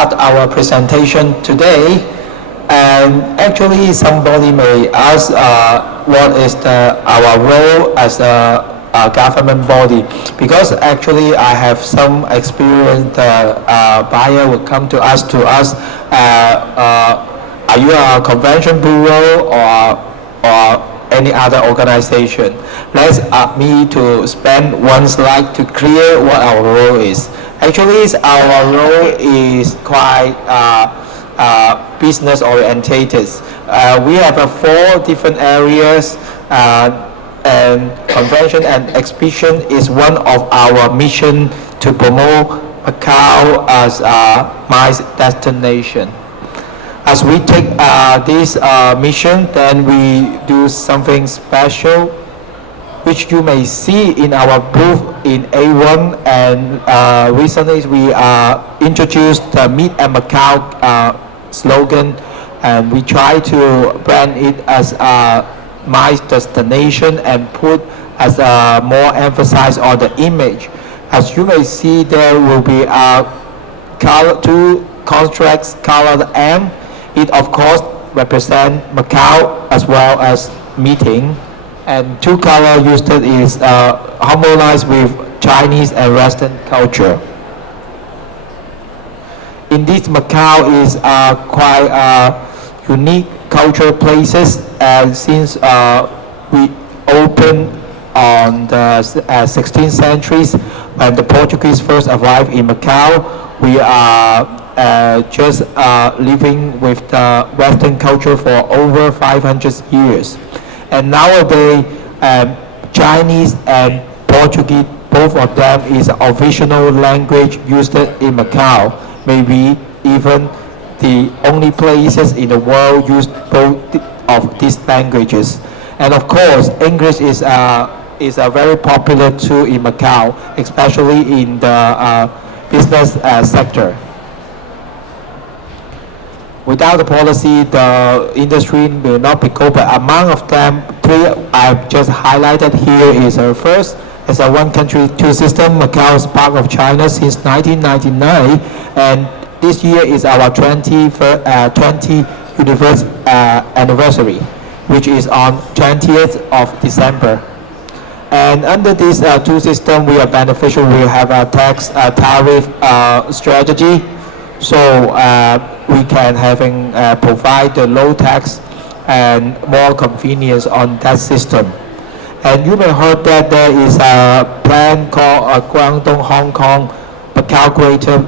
start our presentation today. And actually, somebody may ask what is our role as a government body, because actually I have some experience. Buyer will come to us are you a convention bureau or any other organization? Let's me to spend one slide to clear what our role is. Actually, our role is quite business orientated. We have 4 different areas, and convention and exhibition is one of our mission to promote Macau as a MICE destination. As we take this mission, then we do something special, which you may see in our booth in A1. And recently we introduced the Meet at Macau slogan, and we try to brand it as a MICE destination and put as more emphasis on the image. As you may see, there will be 2 contracts colored M. It of course represents Macau as well as meeting, and 2 color used is harmonized with Chinese and Western culture. In this, Macau is quite unique cultural places, and since we opened on the 16th centuries when the Portuguese first arrived in Macau, we are just living with the Western culture for over 500 years. And nowadays, Chinese and Portuguese, both of them is official language used in Macau. Maybe even the only places in the world use both of these languages. And of course, English is a very popular tool in Macau, especially in the business sector. Without the policy, the industry will not be open. Among of them, 3 I've just highlighted here is first, as a one country, 2 system. Macau is part of China since 1999, and this year is our 20th anniversary, which is on 20th of December. And under this 2 system, we are beneficial. We have a tax tariff strategy, so we can provide the low tax and more convenience on that system. And you may heard that there is a plan called Guangdong Hong Kong Macau Greater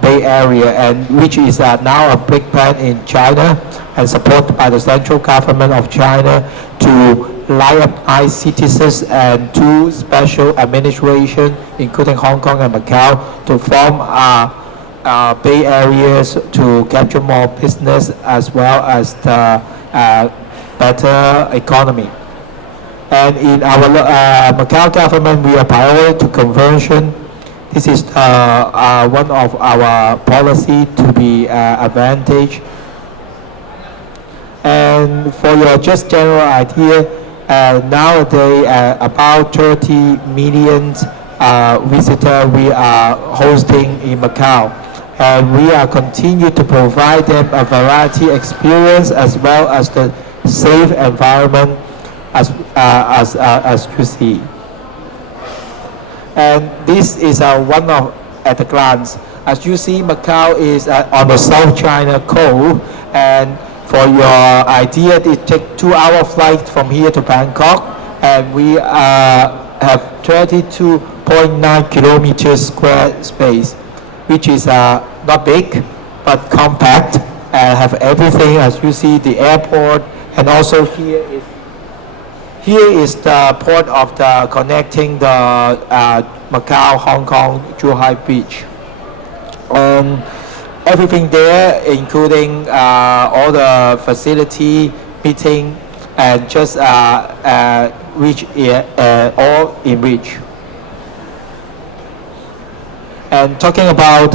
Bay Area, and which is now a big plan in China and supported by the central government of China to line up MICE citizens and 2 special administration, including Hong Kong and Macau, to form Bay Areas to capture more business as well as the better economy. And in our Macau government, we are priority to conversion. This is one of our policy to be advantage. And for your just general idea, nowadays about 30 million visitors we are hosting in Macau, and we are continue to provide them a variety experience as well as the safe environment as you see. And this is one of at a glance. As you see, Macau is on the South China coast, and for your idea, it takes 2-hour flight from here to Bangkok, and we have 32.9 kilometers square space, which is not big but compact and have everything. As you see, the airport, and also here is the port of the connecting the Macau, Hong Kong, Zhuhai Beach. Everything there, including all the facility, meeting, and just reach all in reach. And talking about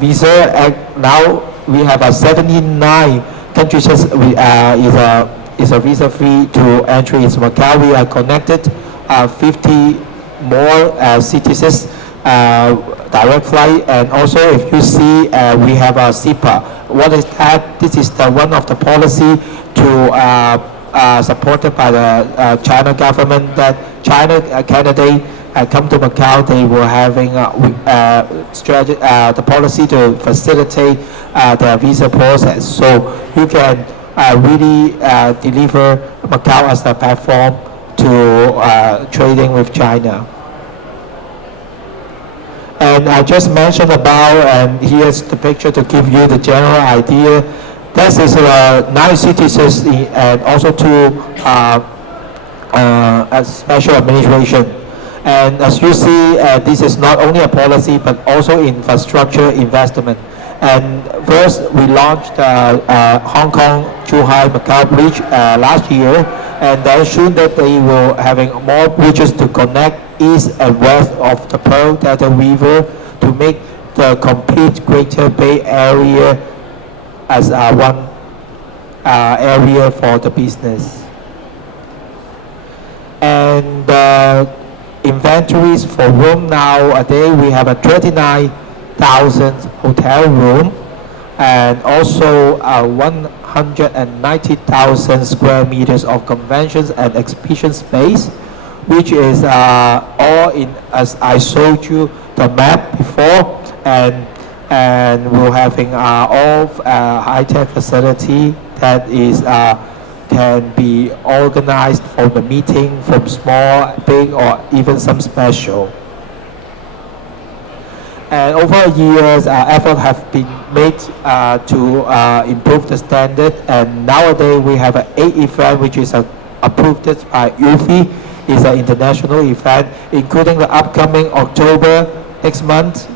visa, now we have 79 countries is a visa free to entry in Macau. We are connected 50 more citizens direct flight. And also, if you see, we have a SIPA. What is that? This is one of the policy to supported by the China government, that China candidate come to Macau, they were having strategy, the policy to facilitate their visa process. So you can really deliver Macau as a platform to trading with China. And I just mentioned about, and here's the picture to give you the general idea. This is 9 cities and also 2 special administration. And as you see, this is not only a policy but also infrastructure investment. And first, we launched Hong Kong, Zhuhai, Macau bridge last year, and then soon that they will having more bridges to connect east and west of the Pearl Delta River to make the complete Greater Bay Area as one area for the business. And inventories for room nowadays, we have a 39,000 hotel room and also 190,000 square meters of conventions and exhibition space, which is all in, as I showed you the map before, and we're having all high-tech facility that is can be organized for the meeting from small, big, or even some special. And over years, efforts have been made to improve the standard. And nowadays, we have 8 events which is approved by UFI. It's an international event, including the upcoming October next month,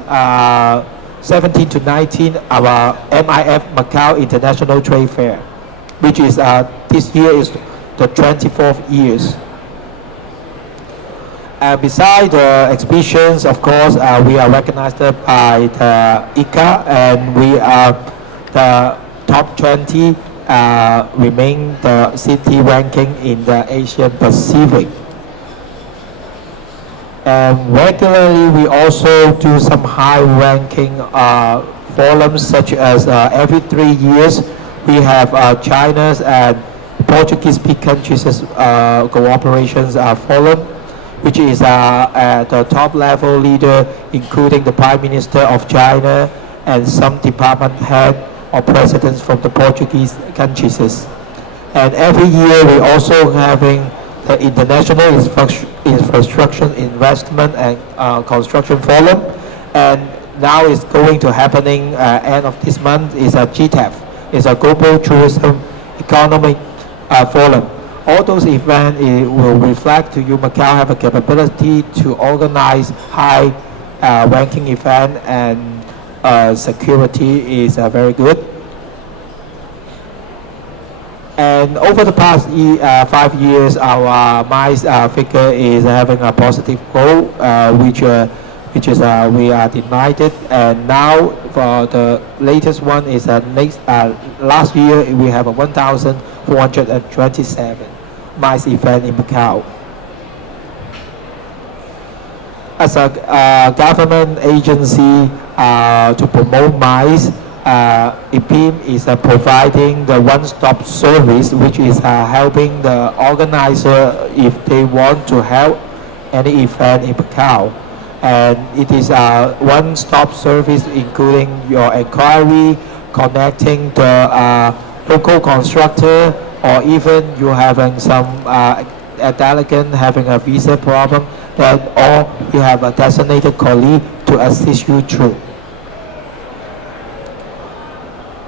17 to 19, our MIF Macau International Trade Fair, which is this year is the 24th years. Besides the exhibitions, of course, we are recognized by the ICA, and we are the top 20 remain the city ranking in the Asian Pacific. And regularly, we also do some high-ranking forums, such as every 3 years, we have China's and Portuguese-speaking countries cooperations forum, which is at the top-level leader, including the Prime Minister of China and some department head or presidents from the Portuguese countries. And every year, we also having the International Infrastructure Investment and Construction Forum, and now it's going to happening end of this month is a GTEF. It's a Global Tourism Economic Forum. All those events will reflect to you Macau have a capability to organize high ranking event, and security is very good. And over the past 5 years, our MICE figure is having a positive growth, which is we are delighted. And now for the latest one is last year we have a 1,427 MICE event in Macau. As a government agency to promote MICE, IPIM is providing the one-stop service, which is helping the organizer if they want to help any event in Macau. And it is a one-stop service, including your inquiry, connecting the local constructor, or even you having some a delegate having a visa problem, that all you have a designated colleague to assist you through.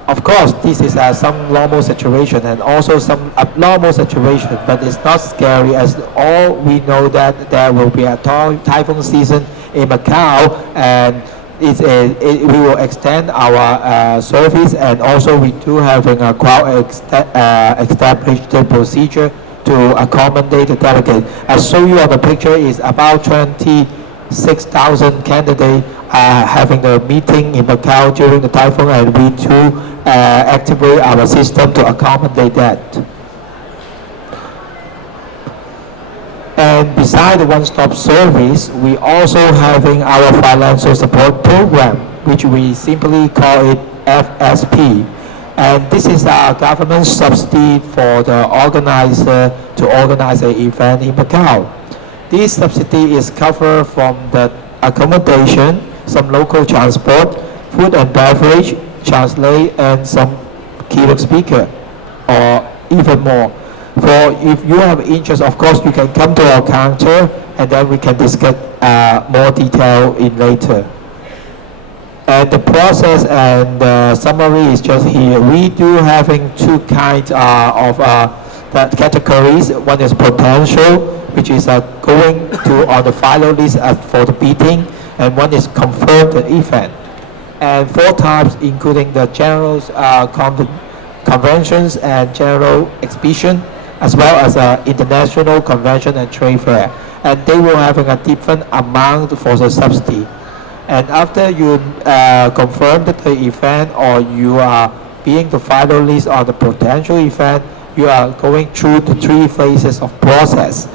Of course, this is some normal situation and also some abnormal situation, but it's not scary, as all we know that there will be a typhoon season in Macau, and we will extend our service, and also we do having a established procedure to accommodate the delegate. As shown you on the picture, is about 26,000 candidates having a meeting in Macau during the typhoon, and we do activate our system to accommodate that. And beside the one-stop service, we also having our financial support program, which we simply call it FSP. And this is a government subsidy for the organizer to organize an event in Macau. This subsidy is covered from the accommodation, some local transport, food and beverage, translate, and some keynote speaker, or even more. For if you have interest, of course, you can come to our counter, and then we can discuss more detail in later. And the process and the summary is just here. We do having two kinds of the categories. One is potential, which is going to on the final list for the bidding, and one is confirmed event. And four types, including the general conventions and general exhibition, as well as international convention and trade fair. And they will having a different amount for the subsidy. And after you confirm the event, or you are being the final list on the potential event, you are going through the three phases of process.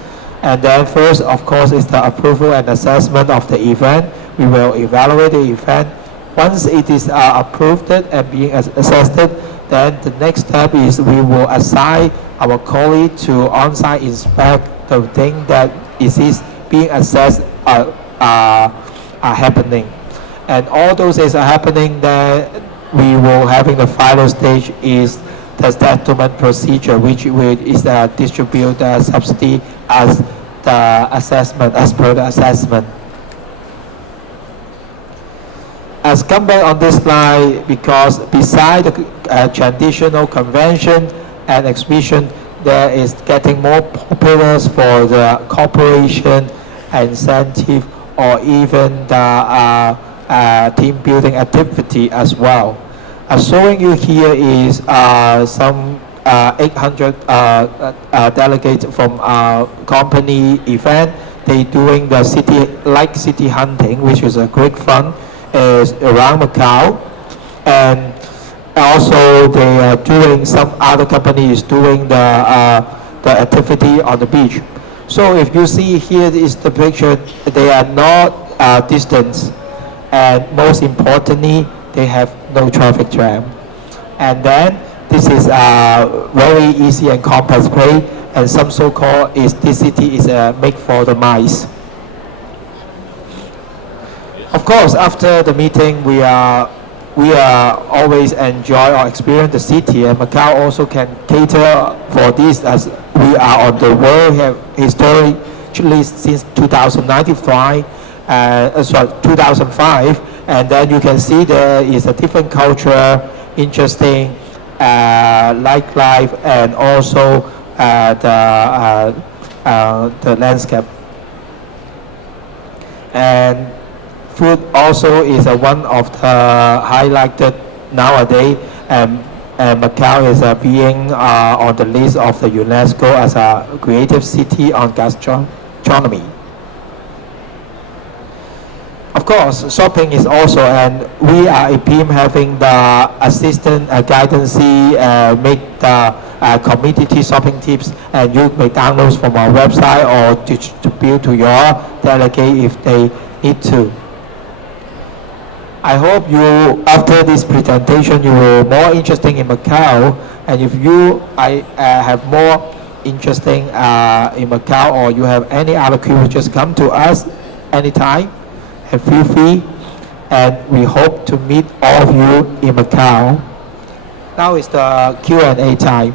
And then first, of course, is the approval and assessment of the event. We will evaluate the event. Once it is approved and being assessed, then the next step is we will assign our colleague to on-site inspect the thing that is being assessed are happening. And all those things are happening, then we will having the final stage is the settlement procedure, which is distribute the subsidy as the assessment, as per the assessment. As come back on this slide, because beside the traditional convention and exhibition, there is getting more popular for the corporation incentive, or even the team building activity as well. Showing you here is some 800 delegates from our company event. They doing the city hunting, which is a great fun, is around Macau. And also they are doing, some other companies doing the activity on the beach. So if you see here is the picture, they are not distance, and most importantly, they have no traffic jam. And then this is very easy and compact play, and some so-called is this city is made for the mice. Of course, after the meeting, we are always enjoy or experience the city, and Macau also can cater for this, as we are on the world historically since 2005, 2005, and then you can see there is a different culture, interesting nightlife, and also the landscape. And food also is one of the highlighted nowadays, and Macau is being on the list of the UNESCO as a creative city on gastronomy. Of course, shopping is also, and we are a team having the assistant guidance, make the community shopping tips, and you may download from our website or distribute to your delegate if they need to. I hope you, after this presentation, you will more interesting in Macau, and if you have more interesting in Macau, or you have any other query, just come to us anytime and feel free, and we hope to meet all of you in Macau. Now is the Q&A time.